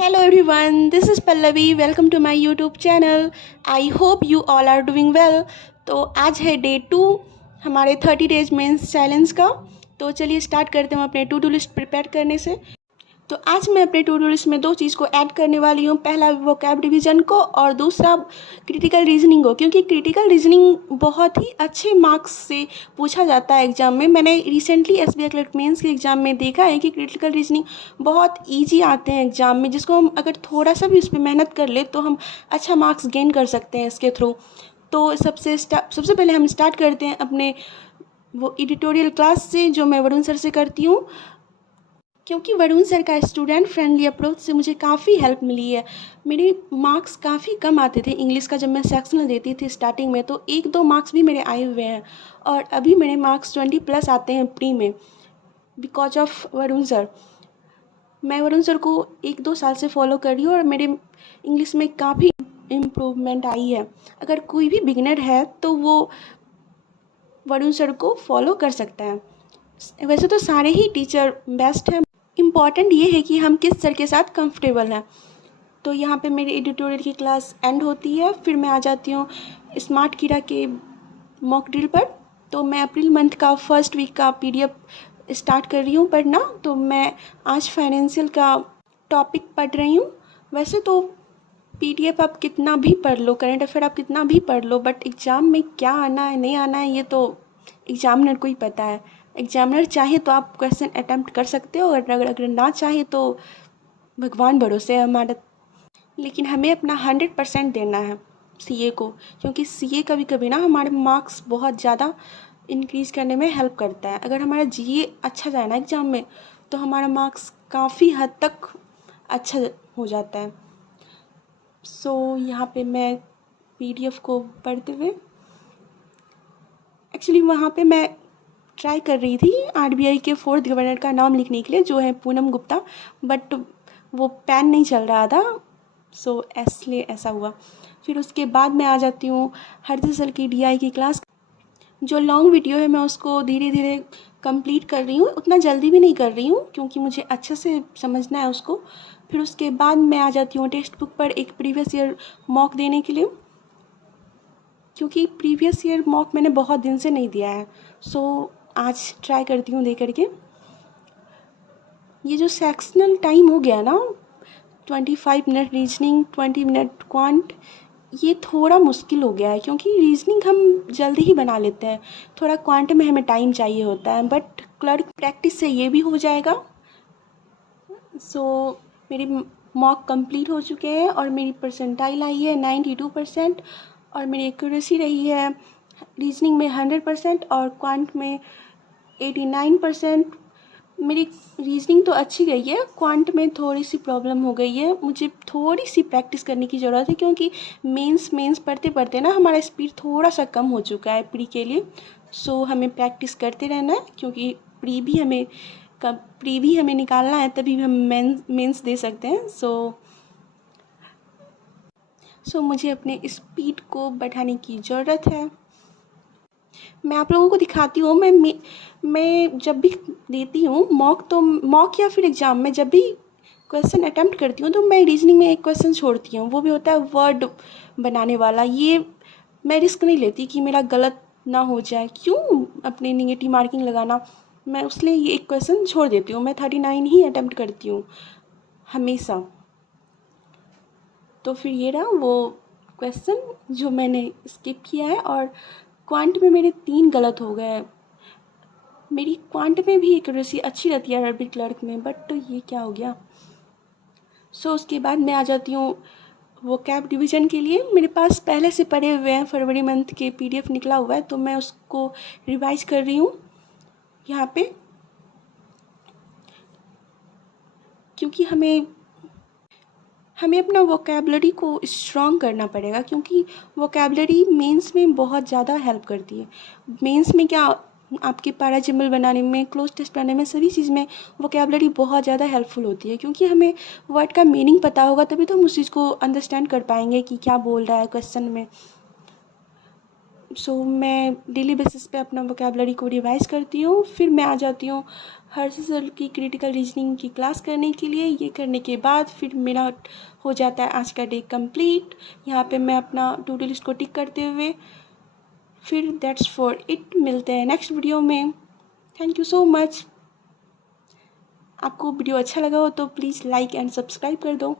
Hello everyone, this is Pallavi. Welcome to my YouTube channel. I hope you all are doing well. तो आज है day 2 हमारे 30 days mains challenge का। तो चलिए स्टार्ट करते हैं अपने टू डू लिस्ट प्रिपेयर करने से। तो आज मैं अपने टू डू लिस्ट में 2 चीज़ को ऐड करने वाली हूँ। पहला वोकैब डिवीज़न को और दूसरा क्रिटिकल रीजनिंग को, क्योंकि क्रिटिकल रीजनिंग बहुत ही अच्छे मार्क्स से पूछा जाता है एग्जाम में। मैंने रिसेंटली SBI क्लर्क मेंस के एग्ज़ाम में देखा है कि क्रिटिकल रीजनिंग बहुत ईजी आते हैं एग्ज़ाम में, जिसको हम अगर थोड़ा सा भी उस पर मेहनत कर ले तो हम अच्छा मार्क्स गेन कर सकते हैं इसके थ्रू। तो सबसे पहले हम स्टार्ट करते हैं अपने वो एडिटोरियल क्लास से, जो मैं वरुण सर से करती हूँ, क्योंकि वरुण सर का स्टूडेंट फ्रेंडली अप्रोच से मुझे काफ़ी हेल्प मिली है। मेरे मार्क्स काफ़ी कम आते थे इंग्लिश का जब मैं सेक्शनल देती थी स्टार्टिंग में, तो 1-2 मार्क्स भी मेरे आए हुए हैं और अभी मेरे मार्क्स 20+ आते हैं प्री में, बिकॉज ऑफ वरुण सर। मैं वरुण सर को 1-2 साल से फॉलो कर रही हूँ और मेरे इंग्लिश में काफ़ी इम्प्रूवमेंट आई है। अगर कोई भी बिगिनर है तो वो वरुण सर को फॉलो कर सकता है। वैसे तो सारे ही टीचर बेस्ट हैं, इम्पॉर्टेंट ये है कि हम किस सर के साथ कंफर्टेबल हैं। तो यहाँ पे मेरी एडिटोरियल की क्लास एंड होती है, फिर मैं आ जाती हूँ स्मार्ट कीड़ा के मॉक ड्रिल पर। तो मैं अप्रैल मंथ का फर्स्ट वीक का PDF स्टार्ट कर रही हूँ पढ़ना। तो मैं आज फाइनेंशियल का टॉपिक पढ़ रही हूँ। वैसे तो PDF आप कितना भी पढ़ लो, करंट अफेयर आप कितना भी पढ़ लो, बट एग्ज़ाम में क्या आना है नहीं आना है ये तो एग्जामिनर को ही पता है। एग्जामिनर चाहे तो आप क्वेश्चन अटैम्प्ट कर सकते हो, अगर ना चाहे तो भगवान भरोसे है हमारा। लेकिन हमें अपना 100% देना है CA को, क्योंकि CA कभी कभी ना हमारे मार्क्स बहुत ज़्यादा इंक्रीज़ करने में हेल्प करता है। अगर हमारा GA अच्छा जाए ना एग्ज़ाम में तो हमारा मार्क्स काफ़ी हद तक अच्छा हो जाता है। यहाँ पे मैं PDF को पढ़ते हुए, एक्चुअली वहाँ पे मैं ट्राई कर रही थी RBI के 4th गवर्नर का नाम लिखने के लिए, जो है पूनम गुप्ता, बट वो पेन नहीं चल रहा था, इसलिए ऐसा हुआ। फिर उसके बाद मैं आ जाती हूँ हरदीप सर की DI की क्लास। जो लॉन्ग वीडियो है मैं उसको धीरे धीरे कंप्लीट कर रही हूँ, उतना जल्दी भी नहीं कर रही हूँ क्योंकि मुझे अच्छे से समझना है उसको। फिर उसके बाद मैं आ जाती हूँ टेक्स्ट बुक पर एक प्रीवियस ईयर मॉक देने के लिए, क्योंकि प्रीवियस ईयर मॉक मैंने बहुत दिन से नहीं दिया है। आज ट्राई करती हूँ दे करके। ये जो सेक्शनल टाइम हो गया ना, 25 मिनट रीजनिंग 20 मिनट क्वांट, ये थोड़ा मुश्किल हो गया है, क्योंकि रीजनिंग हम जल्दी ही बना लेते हैं, थोड़ा क्वांट में हमें टाइम चाहिए होता है, बट क्लर्क प्रैक्टिस से ये भी हो जाएगा। मेरी मॉक कंप्लीट हो चुके हैं और मेरी परसेंटाइल आई है 92% और मेरी एक्यूरेसी रही है रीजनिंग में 100% और क्वांट में 89%। मेरी रीजनिंग तो अच्छी गई है, क्वांट में थोड़ी सी प्रॉब्लम हो गई है, मुझे थोड़ी सी प्रैक्टिस करने की ज़रूरत है, क्योंकि मेंस पढ़ते पढ़ते ना हमारा स्पीड थोड़ा सा कम हो चुका है प्री के लिए। हमें प्रैक्टिस करते रहना है, क्योंकि प्री भी हमें निकालना है, तभी हम मेंस दे सकते हैं। मुझे अपने स्पीड को बढ़ाने की ज़रूरत है। मैं आप लोगों को दिखाती हूँ, मैं जब भी देती हूँ मॉक या फिर एग्ज़ाम में जब भी क्वेश्चन अटैम्प्ट करती हूँ तो मैं रीजनिंग में एक क्वेश्चन छोड़ती हूँ, वो भी होता है वर्ड बनाने वाला। ये मैं रिस्क नहीं लेती कि मेरा गलत ना हो जाए, क्यों अपनी निगेटिव मार्किंग लगाना, मैं उसलिए ये एक क्वेश्चन छोड़ देती हूँ। मैं 39 ही अटैम्प्ट करती हूँ हमेशा। तो फिर ये रहा वो क्वेश्चन जो मैंने स्किप किया है, और क्वांट में मेरे 3 गलत हो गए। मेरी क्वांट में भी एक्यूरेसी अच्छी रहती है अरबिक क्लर्क में, बट तो ये क्या हो गया। उसके बाद मैं आ जाती हूँ वो कैब डिवीज़न के लिए। मेरे पास पहले से पढ़े हुए हैं, फरवरी मंथ के PDF निकला हुआ है, तो मैं उसको रिवाइज कर रही हूँ यहाँ पे, क्योंकि हमें अपना वोकैबलरी को स्ट्रॉन्ग करना पड़ेगा, क्योंकि वोकैबलरी मेंस में बहुत ज़्यादा हेल्प करती है। मेंस में क्या, आपके पैराजिबल बनाने में, क्लोज टेस्ट बनाने में, सभी चीज़ में वोकैबलरी बहुत ज़्यादा हेल्पफुल होती है, क्योंकि हमें वर्ड का मीनिंग पता होगा तभी तो हम उस चीज़ को अंडरस्टैंड कर पाएंगे कि क्या बोल रहा है क्वेश्चन में। सो मैं डेली बेसिस पे अपना वोकेबलरी को रिवाइज़ करती हूँ। फिर मैं आ जाती हूँ हर्षल की क्रिटिकल रीजनिंग की क्लास करने के लिए। ये करने के बाद फिर मेरा हो जाता है आज का डे कंप्लीट। यहाँ पे मैं अपना टू डू लिस्ट को टिक करते हुए फिर दैट्स फॉर इट। मिलते हैं नेक्स्ट वीडियो में। Thank you so much. आपको वीडियो अच्छा लगा हो तो प्लीज़ लाइक एंड सब्सक्राइब कर दो।